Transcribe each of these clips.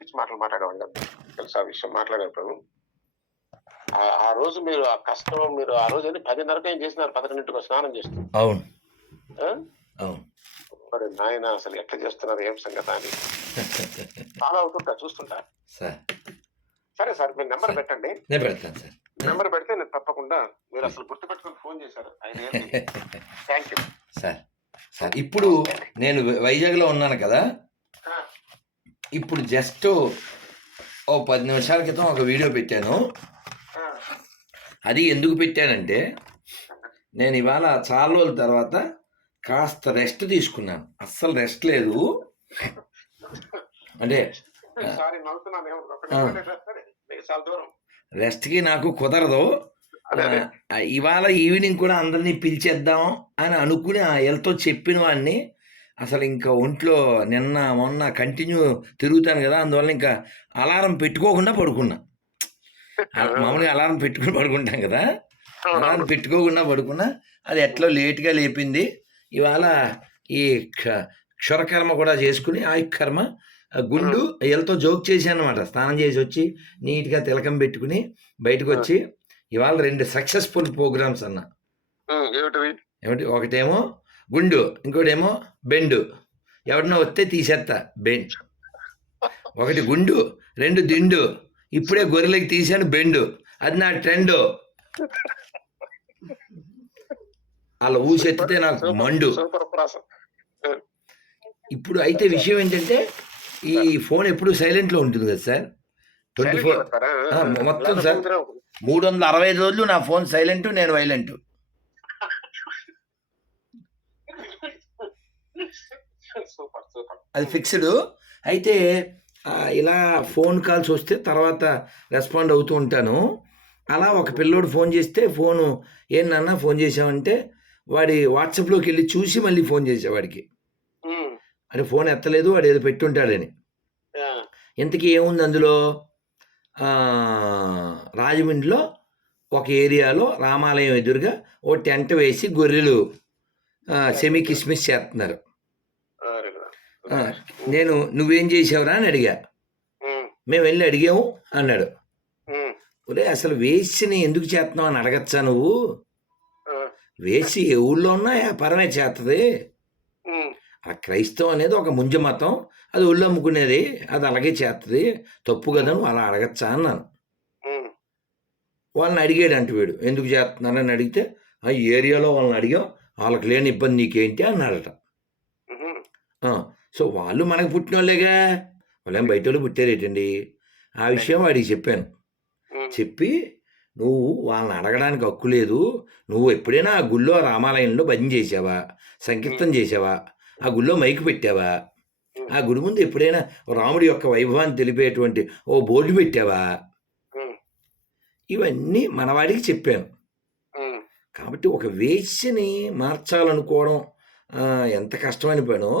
పిచ్చి పిచ్చి మాటలు మాట్లాడేవాడు తెలుసు ఆ విషయం? మాట్లాడేప్పుడు ఆ- ఆ రోజు మీరు ఆ కష్టం మీరు ఆ రోజు ఏంటి? పదిన్నరకు ఏం చేసినారు? పదకొండింటికి స్నానం చేస్తూ. అవును. మరి నాయన అసలు ఎట్లా చేస్తున్నారు? ఏం సంగతి అని. ఫాలో అవుతుంటా చూస్తుంటా. సార్. సరే సార్ మీరు నెంబర్. పెట్టండి. నేను పెడతాను సార్. నెంబర్ పెడితే నేను తప్పకుండా మీరు అసలు గుర్తుపెట్టుకుని ఫోన్ చేశారు. Thank you sir. సార్ ఇప్పుడు నేను వైజాగ్లో ఉన్నాను కదా. ఇప్పుడు జస్ట్ ఓ పది నిమిషాల క్రితం ఒక వీడియో పెట్టాను. అది ఎందుకు పెట్టానంటే నేను ఇవాళ చాలా రోజుల తర్వాత కాస్త రెస్ట్ తీసుకున్నాను. అస్సలు రెస్ట్ లేదు. అంటే రెస్ట్కి నాకు కుదరదు. ఇవాళ ఈవినింగ్ కూడా అందరినీ పిలిచేద్దాం అని అనుకుని ఆ ఎల్తో చెప్పిన వాడిని అసలు ఇంకా ఒంట్లో నిన్న మొన్న కంటిన్యూ తిరుగుతాను కదా అందువల్ల ఇంకా అలారం పెట్టుకోకుండా పడుకున్నా. మామూలుగా అలారం పెట్టుకుని పడుకుంటాం కదా. అలారం పెట్టుకోకుండా పడుకున్నా అది ఎట్లా లేట్గా లేపింది. ఇవాళ ఈ క్ష- క్షురకర్మ కూడా చేసుకుని ఆ కర్మ ఆ గుండు ఎలతో జోక్ చేశాను అనమాట స్నానం చేసి వచ్చి నీట్గా తిలకం పెట్టుకుని బయటకు వచ్చి ఇవాళ రెండు సక్సెస్ఫుల్ ప్రోగ్రామ్స్ అన్న. ఏమిటి? ఒకటేమో గుండు ఇంకోటేమో బెండు. ఎవరినో వస్తే తీసేస్తా బెండ్ ఒకటి గుండు రెండు దిండు. ఇప్పుడే గొర్రెలకి తీశాను బెండు. అది నా ట్రెండ్. అలా ఊసెత్తితే నాకు మండు. ఇప్పుడు అయితే విషయం ఏంటంటే ఈ ఫోన్ ఎప్పుడు సైలెంట్లో ఉంటుంది కదా సార్? ట్వంటీ ఫోర్ మొత్తం సార్. మూడు వందల అరవై ఐదు రోజులు నా ఫోన్ సైలెంట్ నేను వైలెంట్. Super super. అది ఫిక్స్డ్. అయితే ఇలా ఫోన్ కాల్స్ వస్తే తర్వాత రెస్పాండ్ అవుతూ ఉంటాను. అలా ఒక పిల్లోడు ఫోన్ చేస్తే ఫోను ఏంటన్నా ఫోన్ చేసామంటే వాడి వాట్సాప్లోకి వెళ్ళి చూసి మళ్ళీ ఫోన్ చేసా వాడికి. ఉమ్, అంటే ఫోన్ ఎత్తలేదు వాడు ఏదో పెట్టుంటాడని. ఇంతకీ ఏముంది అందులో? రాజమండ్రిలో ఒక ఏరియాలో రామాలయం ఎదురుగా ఓ టెంట్ వేసి గొర్రెలు సెమీ కిస్మిస్ చేస్తున్నారు. నేను నువ్వేం చేసావురా అని అడిగా. మేము వెళ్ళి అడిగాము అన్నాడు. ఒరే అసలు వేసిని ఎందుకు చేస్తున్నావు అని అడగచ్చా నువ్వు? వేసి ఏ ఊళ్ళో ఉన్నా వ్యాపారమే చేస్తుంది ఆ క్రైస్తవం అనేది ఒక ముంజ మతం. అది ఒళ్ళు అమ్ముకునేది అది అలాగే చేస్తుంది తప్పు కదా నువ్వు అలా అడగచ్చా అన్నాను. వాళ్ళని అడిగాడు అంట వీడు. ఎందుకు చేస్తున్నారని అడిగితే ఆ ఏరియాలో వాళ్ళని అడిగాం. వాళ్ళకి లేని ఇబ్బంది నీకేంటి అన్నాడట. సో వాళ్ళు మనకు పుట్టిన వాళ్ళేగా వాళ్ళేం బయట వాళ్ళు పుట్టారేటండి? ఆ విషయం వాడికి చెప్పాను. ఉమ్, చెప్పి నువ్వు వాళ్ళని అడగడానికి హక్కు లేదు. నువ్వు ఎప్పుడైనా ఆ గుళ్ళో రామాలయంలో భజన చేసావా? సంకీర్తన చేసావా? ఆ గుళ్ళో మైకు పెట్టావా? ఆ గుడి ముందు ఎప్పుడైనా రాముడి యొక్క వైభవాన్ని తెలిపేటువంటి ఓ బోర్డు పెట్టావా? ఇవన్నీ మనవాడికి చెప్పాను. కాబట్టి ఒక వేశ్యని మార్చాలనుకోవడం ఎంత కష్టమైన పనో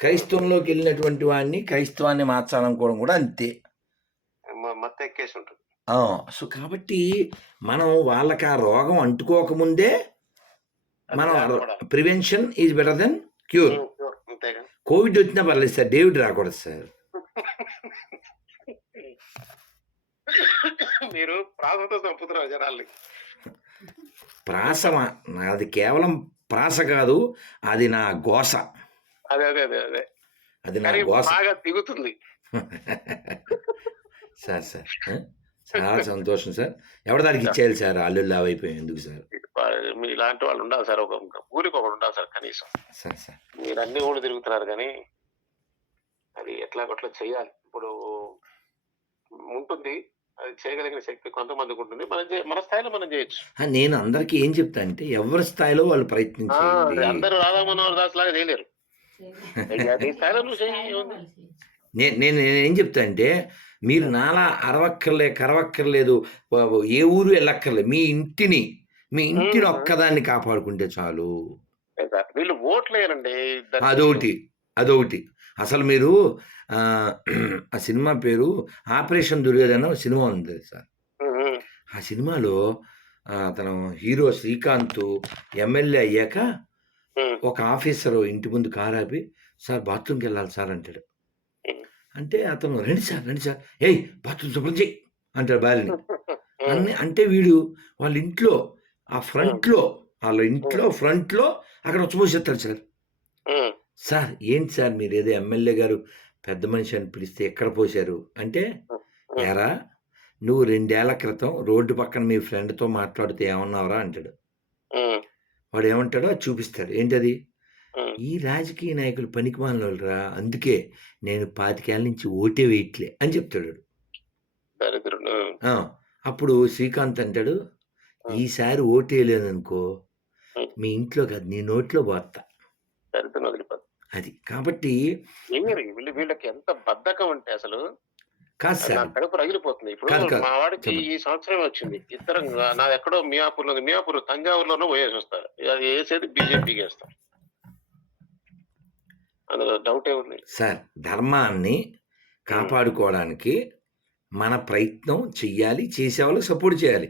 క్రైస్తవంలోకి వెళ్ళినటువంటి వాడిని క్రైస్తవాన్ని మార్చాలనుకోవడం కూడా అంతే. సో కాబట్టి మనం వాళ్ళకి ఆ రోగం అంటుకోకముందే మనం prevention is better than cure. Covid వచ్చినా పర్లేదు సార్ డేవిడ్ రాకూడదు సార్. మీరు ప్రాసతో చంపుతున్నారు జనాల్ని. ప్రాస మా- నాది కేవలం ప్రాస కాదు అది నా గోస. అదే అదే అదే అదే. అది నా కానీ గోస బాగా దిగుతుంది సార్ సార్? చాలా సంతోషం సార్. ఎవరిదానికి ఇచ్చేయాలి సార్? అల్లుళ్ళు అయిపోయాయి ఎందుకు సార్? మీ ఇలాంటి వాళ్ళు ఉండాలి సార్. ఒక ఊరికి ఒకడు ఉండాలి సార్ కనీసం. Sir sir. మీరు అన్ని ఊళ్ళు తిరుగుతున్నారు కానీ అది ఎట్లా కొట్లా చేయాలి? ఇప్పుడు ఉంటుంది. అది చేయగలిగిన శక్తి కొంతమందికి ఉంటుంది. మనం మన స్థాయిలో మనం చేయొచ్చు. నేను అందరికీ ఏం చెప్తా అంటే ఎవరి స్థాయిలో వాళ్ళు ఆ, ప్రయత్నించండి అందరూ రాధా మనోహర్ దాస్ లాగా చేయలేరు. నేను నేను ఏం చెప్తా అంటే మీరు నాలా అరవక్కర్లే కరవక్కర్లేదు ఏ ఊరు వెళ్ళక్కర్లేదు మీ ఇంటిని మీ ఇంటిని ఒక్కదాన్ని కాపాడుకుంటే చాలు. వీళ్ళు అదొకటి అదొకటి. అసలు మీరు ఆ, సినిమా పేరు ఆపరేషన్ దుర్యోధన సినిమా ఉంది సార్ ఆ సినిమాలో ఆ, అతను హీరో శ్రీకాంత్ ఎమ్మెల్యే అయ్యాక ఒక ఆఫీసరు ఇంటి ముందు కారు ఆపి సార్ బాత్రూమ్కి వెళ్ళాలి సార్ అంటాడు. అంటే అతను రండి సార్ రండి సార్. ఏయ్ బాత్రూమ్ శుభ్రం చెయ్యి అంటాడు భార్యని అన్ని అంటే వీడు వాళ్ళ ఇంట్లో ఆ ఫ్రంట్లో వాళ్ళ ఇంట్లో ఫ్రంట్లో అక్కడ వచ్చి సార్. సార్ ఏంటి సార్ మీరు ఏదో ఎమ్మెల్యే గారు పెద్ద మనిషి అని పిలిస్తే ఎక్కడ పోశారు? అంటే ఎరా నువ్వు రెండేళ్ళ క్రితం రోడ్డు పక్కన మీ ఫ్రెండ్తో మాట్లాడితే ఏమన్నావురా? అంటాడు. వాడు ఏమంటాడో అది చూపిస్తాడు. ఏంటది. ఈ రాజకీయ నాయకులు పనికి రా అందుకే నేను పాతికేళ్ళ నుంచి ఓటే వేయట్లే అని చెప్తాడు వాడు. ఆ, అప్పుడు శ్రీకాంత్ అంటాడు ఈసారి ఓటేయలేదు అనుకో మీ ఇంట్లో కాదు నీ నోట్లో పోతా వదిలిపోతుంది అది. కాబట్టి ఏమి వీళ్ళు వీళ్ళకి ఎంత బద్ధకం అంటే అసలు కాదు నా కడుపు రగిలిపోతుంది. ఇప్పుడు. మా వాడికి. ఈ సంవత్సరం వచ్చింది. ఇద్దరం నాది ఎక్కడో మియాపూర్లో మియాపూర్ తంజావూరులోనూ పోయేసి వస్తారు. అది వేసేది బీజేపీకి వేస్తాం అందులో డౌట్ ఏముంది సార్ ధర్మాన్ని కాపాడుకోవడానికి మన ప్రయత్నం చెయ్యాలి చేసేవాళ్ళు సపోర్ట్ చేయాలి.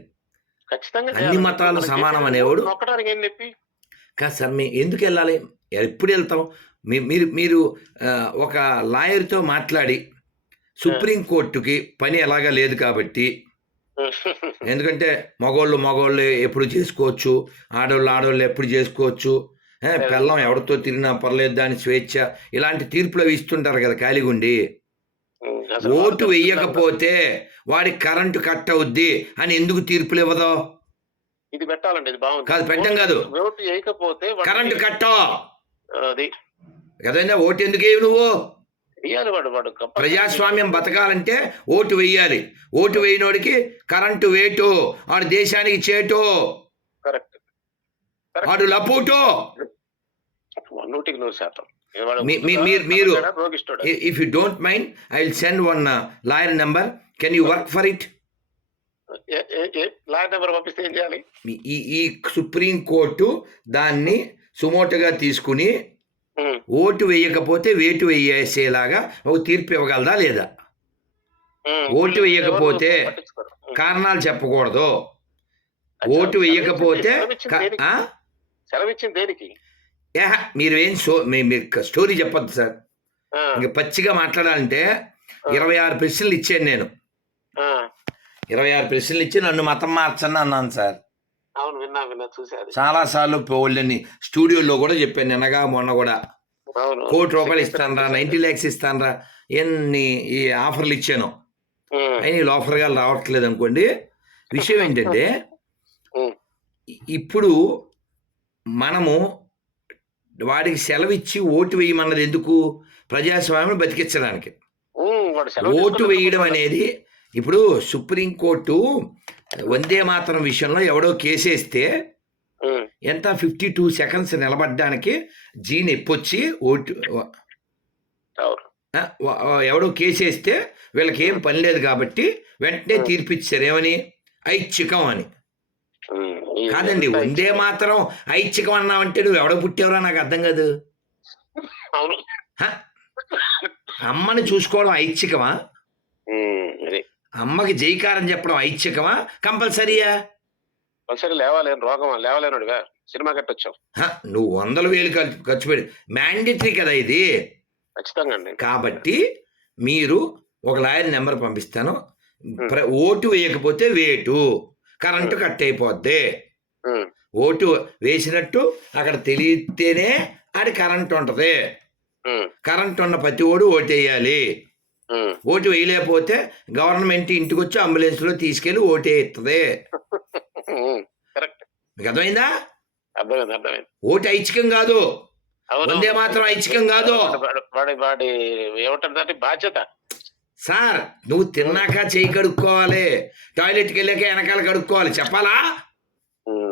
ఖచ్చితంగా అన్ని. మతాలు సమానం అనేవాడు. నొక్కడానికి ఏం చెప్పి? కాదు సార్ మేము ఎందుకు వెళ్ళాలి? ఎప్పుడు వెళ్తాం? మీరు మీరు ఒక లాయర్తో మాట్లాడి సుప్రీంకోర్టుకి పని ఎలాగా లేదు కాబట్టి ఎందుకంటే మగోళ్ళు మగోళ్ళు ఎప్పుడు చేసుకోవచ్చు ఆడోళ్ళు ఆడోళ్ళు ఎప్పుడు చేసుకోవచ్చు. పెళ్ళం ఎవరితో తిరిగినా పర్లేదు దాని స్వేచ్ఛ. ఇలాంటి తీర్పులు అవి ఇస్తుంటారు కదా ఖాళీగుండి అసలు ఓటు వాళ్ళు వెయ్యకపోతే వాడికి కరెంటు కట్ అవుద్ది అని ఎందుకు తీర్పులు ఇవ్వదో? ఇది పెట్టాలండి ఇది బాగుంది. కాదు, పెట్టం కాదు. ఓటు వేయకపోతే కరెంటు కట్టో. అది. కదండి ఓటు ఎందుకు వేయవు నువ్వు? వేయాలి వాడు వాడు ప్రజాస్వామ్యం బతకాలంటే ఓటు వెయ్యాలి. ఓటు వేయనోడికి కరెంటు వేటు ఆడు దేశానికి చేటు. కరెక్ట్. ఆడు లపూటు. నూటికి నూరు శాతం. వాడు మీరు-? If you don't mind I will send one lawyer number. Can you work for it? Lawyer number పంపిస్తే ఏం చేయాలి? ఈ సుప్రీం కోర్టు దాన్ని సుమోటగా తీసుకుని ఓటు వేయకపోతే వేటు వేసేలాగా ఒక తీర్పు ఇవ్వగలదా లేదా. ఓటు వేయకపోతే. కారణాలు చెప్పకూడదు. ఓటు వేయకపోతే మీరు ఏం సో మీ- మీరు స్టోరీ చెప్పొద్దు సార్. ఇంక పచ్చిగా మాట్లాడాలంటే ఇరవై ఆరు ప్రశ్నలు ఇచ్చాను నేను. ఇరవై ఆరు ప్రశ్నలు ఇచ్చి నన్ను మతం మార్చని అన్నాను సార్. అవును విన్నా విన్నా చూసేది చాలాసార్లు పోళ్ళని స్టూడియోలో కూడా చెప్పాను నిన్నగా మొన్న కూడా. కోటి రూపాయలు ఇస్తాను రా నైంటీ ల్యాక్స్ ఇస్తాను రా ఎన్ని ఈ ఆఫర్లు ఇచ్చాను. అయినా వీళ్ళు ఆఫర్గా రావట్లేదు అనుకోండి. విషయం ఏంటంటే ఇప్పుడు మనము వాడికి సెలవు ఇచ్చి ఓటు వేయమన్నది ఎందుకు? ప్రజాస్వామ్యం బతికించడానికి. ఓటు వేయడం అనేది ఇప్పుడు సుప్రీంకోర్టు వందే మాతరం విషయంలో ఎవడో కేసేస్తే ఎంత? ఫిఫ్టీ టూ సెకండ్స్ నిలబడడానికి జీ నొప్పొచ్చి ఓటు ఎవడో కేసేస్తే వీళ్ళకి ఏం పని లేదు కాబట్టి వెంటనే తీర్పిచ్చారు. ఏమని? ఐచ్ఛికం అని. కాదండి వందే మాత్రం ఐచ్ఛికం అన్నావంటే నువ్వు ఎవడో పుట్టేవరా? నాకు అర్థం కాదు? అమ్మని చూసుకోవడం ఐచ్ఛికమా? అమ్మకి జైకారం చెప్పడం ఐచ్ఛికమా? కంపల్సరీయా? ఒకసారి లేవాలేను రోగం లేవలేనుడిగా సినిమా కట్టొచ్చావు హ, నువ్వు వందల వేలు ఖర్చు ఖర్చు పెట్టి. మ్యాండేటరీ కదా ఇది? ఖచ్చితంగా అండి. కాబట్టి మీరు ఒక లాయర్ నెంబర్ పంపిస్తాను. ప్ర- ఓటు వేయకపోతే వేటు. కరెంటు కట్ అయిపోద్ది. ఉమ్, ఓటు వేసినట్టు అక్కడ తెలియతేనే ఆడి కరెంట్ ఉంటుంది. ఉమ్, కరెంట్ ఉన్న ప్రతి ఓడు ఓటు వేయాలి ఉమ్. ఓటు వేయలేకపోతే గవర్నమెంట్ ఇంటికి వచ్చి అంబులెన్స్లో తీసుకెళ్ళి ఓటు వేస్తుంది మీకు అర్థమైందా? ఓటు ఐచ్ఛికం కాదు. వందే మాత్రం ఐచ్ఛికం కాదు. బాధ్యత. సార్ నువ్వు తిన్నాక చేయి కడుక్కోవాలి. టాయిలెట్కి వెళ్ళాక వెనకాల కడుక్కోవాలి. చెప్పాలా?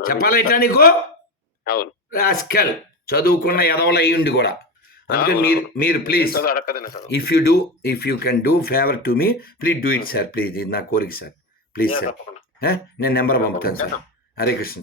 చెప్పాలా ఇట్లా నీకు? అవును. రాస్కల్. చదువుకున్న ఎదవలు అయ్యుండి కూడా. అందుకని మీరు మీరు please if you do if you can do favour to me please do it sir please ఇది నా కోరిక సార్ ప్లీజ్ సార్ నేను నెంబర్ పంపుతాను సార్ హరే కృష్ణ